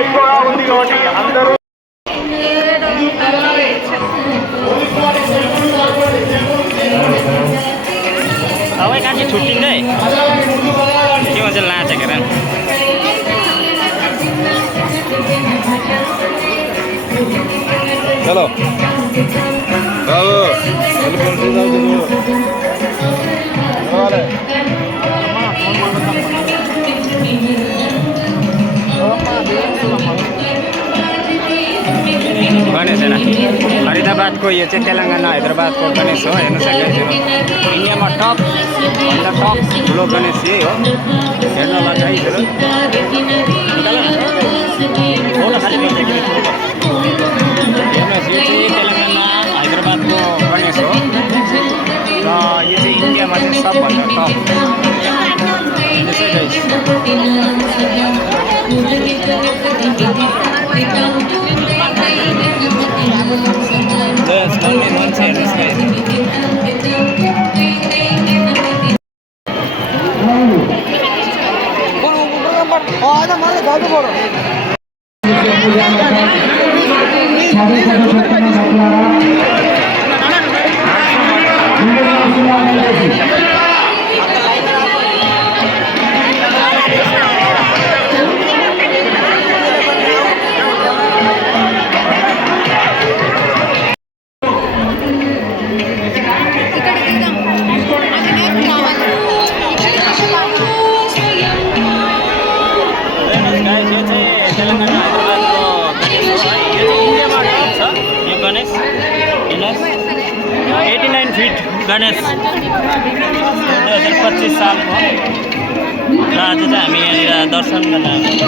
ఎక్కువగా ఉంది కాబట్టి అందరూ सबै कान्छी छुट्टिँदै के भन्छ लान्छ के चलो बाबू गणेश होइन फरिदाबादको यो चाहिँ तेलङ्गाना हैदराबादको गणेश हो हेर्नु सक्नुहुन्छ इन्डियामा टप भन्दा टप ठुलो गणेश यही हो हेर्नलाई चाहिन्छ हेर्नुहोस् यो चाहिँ तेलङ्गाना हैदराबादको गणेश हो र यो चाहिँ इन्डियामा चाहिँ सबभन्दा टप तेलङ्गाना हैदराबादको गणेश हो यो चाहिँ इन्डियामा टप छ यो गणेश हेर्नुहोस् 89 फिट गणेश 2025 सालको र आज चाहिँ हामी यहाँनिर दर्शन गर्न आएको